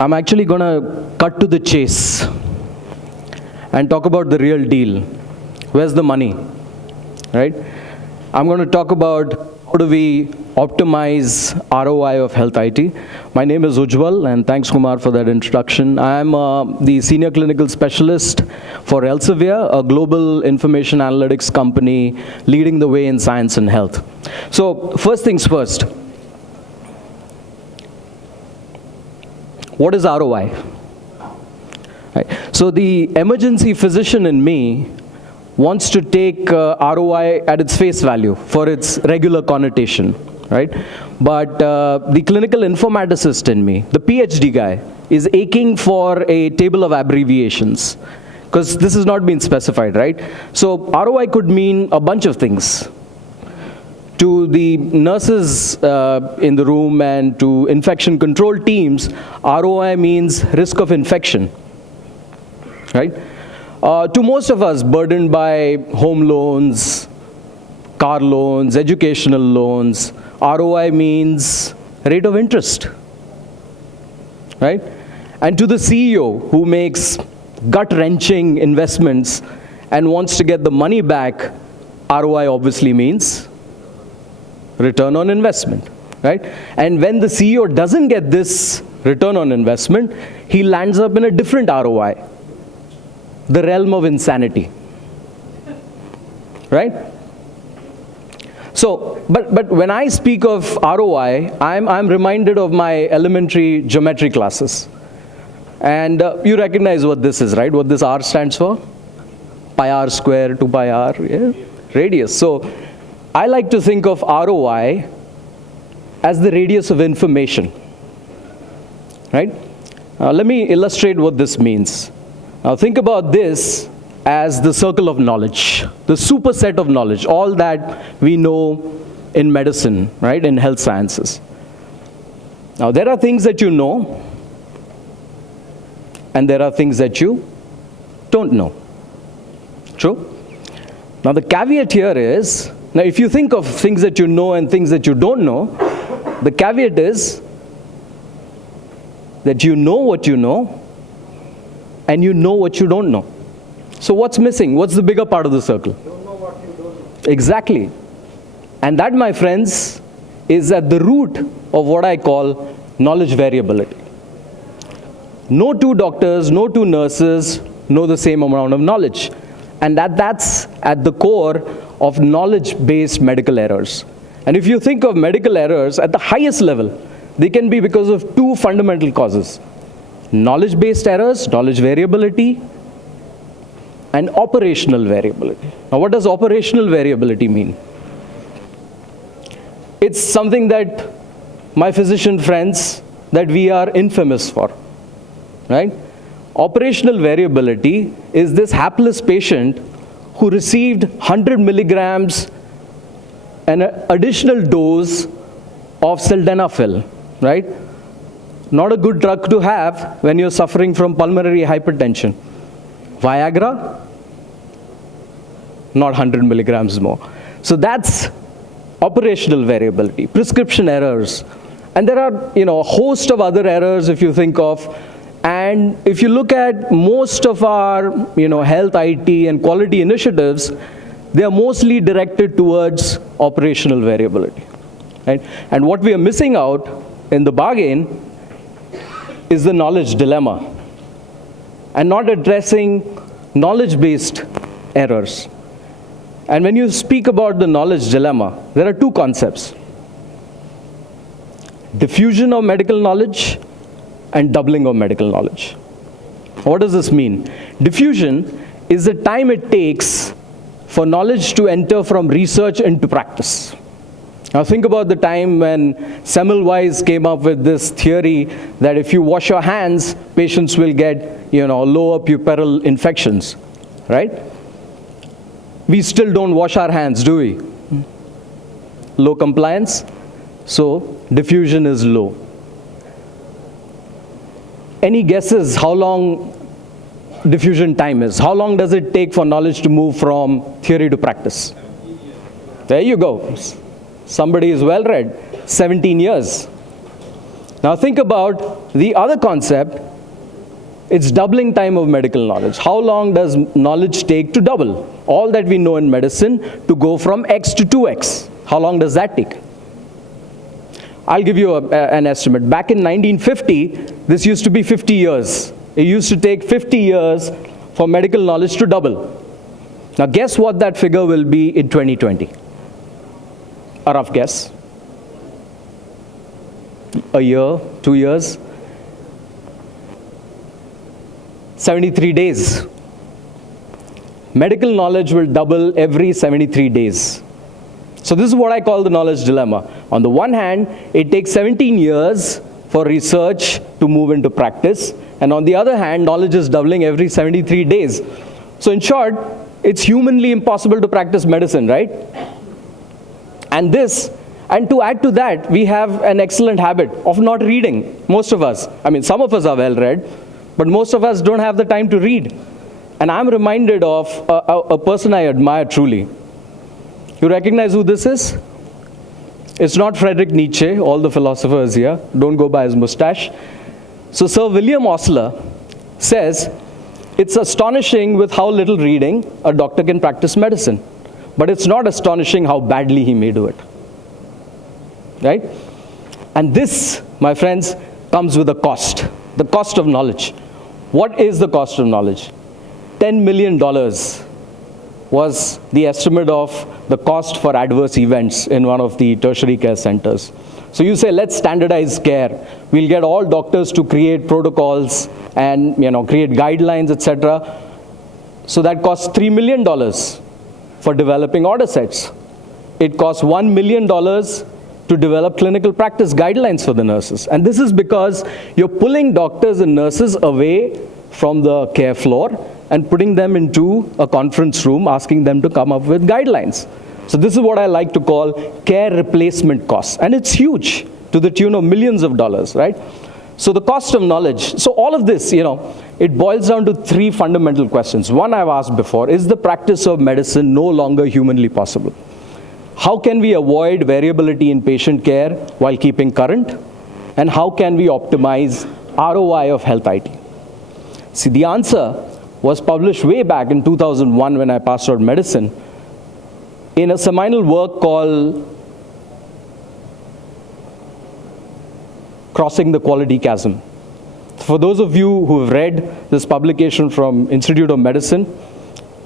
I'm actually going to cut to the chase and talk about the real deal. Where's the money, right? I'm going to talk about how do we optimize ROI of Health IT. My name is Ujjwal, and thanks, Kumar, for that introduction. I'm the Senior Clinical Specialist for Elseiver, a global information analytics company leading the way in science and health. So first things first, what is ROI? Right. So the emergency physician in me wants to take ROI at its face value for its regular connotation, right? But the clinical informaticist in me, the PhD guy, is aching for a table of abbreviations because this has not been specified, right? So ROI could mean a bunch of things. To the nurses in the room and to infection control teams, ROI means risk of infection, right? To most of us burdened by home loans, car loans, educational loans, ROI means rate of interest, right? And to the CEO who makes gut-wrenching investments and wants to get the money back, ROI obviously means return on investment, right? And when the CEO doesn't get this return on investment, he lands up in a different ROI, the realm of insanity, right? So, but when I speak of ROI, I'm reminded of my elementary geometry classes. And you recognize what this is, right? What this R stands for? Pi r square, 2 pi r, yeah? Radius. So I like to think of ROI as the radius of information, right? Let me illustrate what this means. Now think about this as the circle of knowledge, the superset of knowledge, all that we know in medicine, right, in health sciences. Now there are things that you know, and there are things that you don't know. True? Now the caveat here is, now if you think of things that you know and things that you don't know, the caveat is that you know what you know, and you know what you don't know. So what's missing? What's the bigger part of the circle? Don't know what you don't know. Exactly. And that, my friends, is at the root of what I call knowledge variability. No two doctors, no two nurses know the same amount of knowledge. And that's at the core of knowledge-based medical errors. And if you think of medical errors at the highest level, they can be because of two fundamental causes. Knowledge-based errors, knowledge variability, and operational variability. Now, what does operational variability mean? It's something that my physician friends, that we are infamous for, right? Operational variability is this hapless patient who received 100 milligrams an additional dose of sildenafil, right? Not a good drug to have when you're suffering from pulmonary hypertension. Viagra, not 100 milligrams more. So that's operational variability, prescription errors. And there are, a host of other errors if you think of. And if you look at most of our, health IT and quality initiatives, they are mostly directed towards operational variability, right? And what we are missing out in the bargain is the knowledge dilemma and not addressing knowledge-based errors. And when you speak about the knowledge dilemma, there are two concepts: diffusion of medical knowledge and doubling of medical knowledge. What does this mean? Diffusion is the time it takes for knowledge to enter from research into practice. Now think about the time when Semmelweis came up with this theory that if you wash your hands, patients will get, lower puerperal infections, right? We still don't wash our hands, do we? Low compliance, so diffusion is low. Any guesses how long diffusion time is? How long does it take for knowledge to move from theory to practice? There you go. Somebody is well read. 17 years. Now think about the other concept. It's doubling time of medical knowledge. How long does knowledge take to double? All that we know in medicine to go from X to 2X. How long does that take? I'll give you an estimate. Back in 1950, this used to be 50 years. It used to take 50 years for medical knowledge to double. Now guess what that figure will be in 2020? A rough guess. A year, 2 years? 73 days. Medical knowledge will double every 73 days. So this is what I call the knowledge dilemma. On the one hand, it takes 17 years for research to move into practice. And on the other hand, knowledge is doubling every 73 days. So in short, it's humanly impossible to practice medicine, right? And to add to that, we have an excellent habit of not reading, most of us. I mean, some of us are well read, but most of us don't have the time to read. And I'm reminded of a person I admire truly. You recognize who this is? It's not Friedrich Nietzsche, all the philosophers here. Don't go by his mustache. So Sir William Osler says, it's astonishing with how little reading a doctor can practice medicine. But it's not astonishing how badly he may do it. Right? And this, my friends, comes with a cost. The cost of knowledge. What is the cost of knowledge? $10 million was the estimate of the cost for adverse events in one of the tertiary care centers. So you say, let's standardize care. We'll get all doctors to create protocols and create guidelines, etc. So that costs $3 million for developing order sets. It costs $1 million to develop clinical practice guidelines for the nurses. And this is because you're pulling doctors and nurses away from the care floor and putting them into a conference room, asking them to come up with guidelines. So this is what I like to call care replacement costs. And it's huge, to the tune of millions of dollars, right? So the cost of knowledge. So all of this, it boils down to three fundamental questions. One I've asked before, is the practice of medicine no longer humanly possible? How can we avoid variability in patient care while keeping current? And how can we optimize ROI of Health IT? See, the answer was published way back in 2001 when I passed out medicine in a seminal work called Crossing the Quality Chasm. For those of you who have read this publication from Institute of Medicine,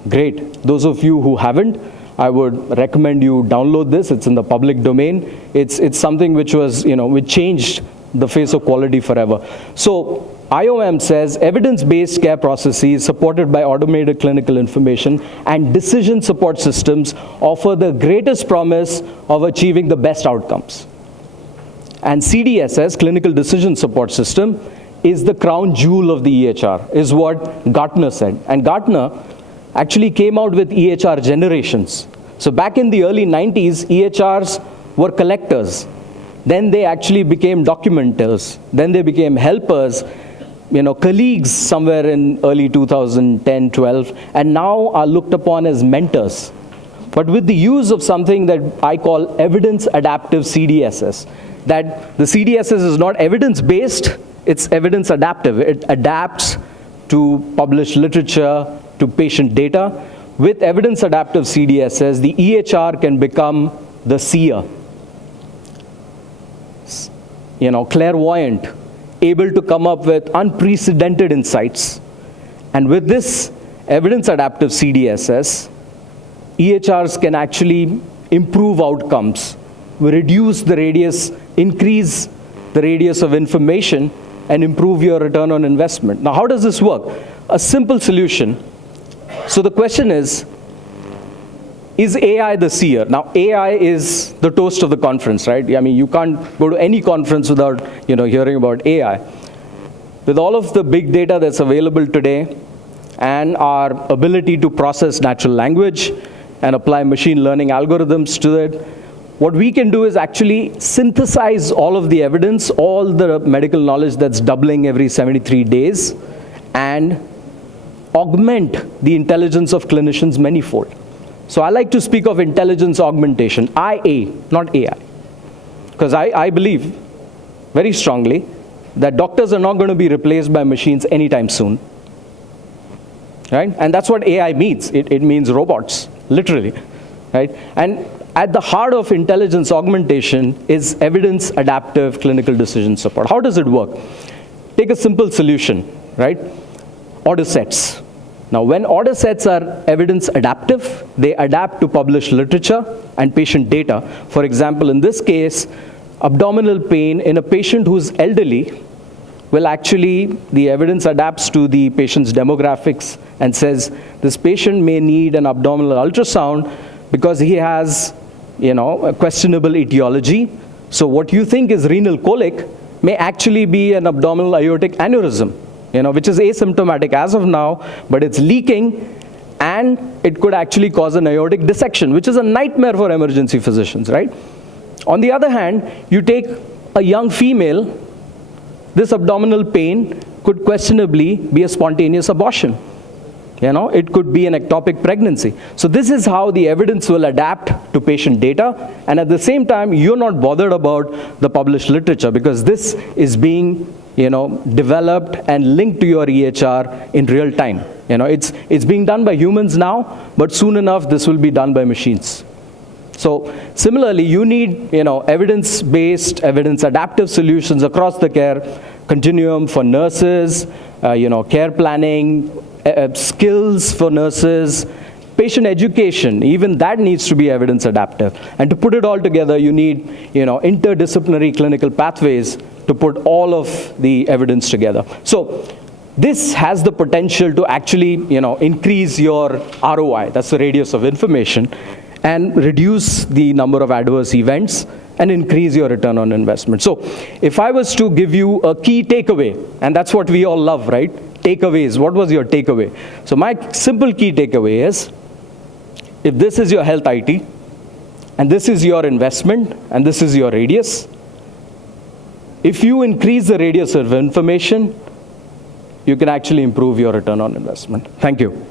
great. Those of you who haven't, I would recommend you download this. It's in the public domain. It's something which was, which changed the face of quality forever. So IOM says evidence-based care processes supported by automated clinical information and decision support systems offer the greatest promise of achieving the best outcomes. And CDSS, Clinical Decision Support System, is the crown jewel of the EHR, is what Gartner said. And Gartner actually came out with EHR generations. So back in the early 90s, EHRs were collectors. Then they actually became documenters. Then they became helpers, colleagues somewhere in early 2010, 12, and now are looked upon as mentors. But with the use of something that I call evidence adaptive CDSS, that the CDSS is not evidence-based, it's evidence adaptive. It adapts to published literature, to patient data. With evidence adaptive CDSS, the EHR can become the seer, clairvoyant, able to come up with unprecedented insights. And with this evidence adaptive CDSS, EHRs can actually improve outcomes, reduce the radius, increase the radius of information, and improve your return on investment. Now, how does this work? A simple solution. So the question is AI the seer? Now, AI is the toast of the conference, right? I mean, you can't go to any conference without, hearing about AI. With all of the big data that's available today and our ability to process natural language and apply machine learning algorithms to it, what we can do is actually synthesize all of the evidence, all the medical knowledge that's doubling every 73 days, and augment the intelligence of clinicians manyfold. So I like to speak of intelligence augmentation, IA, not AI. Because I believe very strongly that doctors are not going to be replaced by machines anytime soon. Right? And that's what AI means. It means robots, literally. Right? And at the heart of intelligence augmentation is evidence adaptive clinical decision support. How does it work? Take a simple solution, right? Order sets. Now, when order sets are evidence adaptive, they adapt to published literature and patient data. For example, in this case, abdominal pain in a patient who's elderly will actually, the evidence adapts to the patient's demographics and says, this patient may need an abdominal ultrasound because he has, a questionable etiology. So what you think is renal colic may actually be an abdominal aortic aneurysm, which is asymptomatic as of now, but it's leaking, and it could actually cause an aortic dissection, which is a nightmare for emergency physicians, right? On the other hand, you take a young female, this abdominal pain could questionably be a spontaneous abortion. It could be an ectopic pregnancy. So this is how the evidence will adapt to patient data, and at the same time, you're not bothered about the published literature because this is being, developed and linked to your EHR in real time. It's being done by humans now, but soon enough, this will be done by machines. So similarly, you need, evidence-based, evidence-adaptive solutions across the care continuum for nurses, care planning, skills for nurses, patient education, even that needs to be evidence adaptive. And to put it all together, you need, interdisciplinary clinical pathways to put all of the evidence together. So this has the potential to actually, increase your ROI, that's the radius of information, and reduce the number of adverse events and increase your return on investment. So if I was to give you a key takeaway, and that's what we all love, right? Takeaways, what was your takeaway? So my simple key takeaway is, if this is your health IT, and this is your investment, and this is your radius, if you increase the radius of information, you can actually improve your return on investment. Thank you.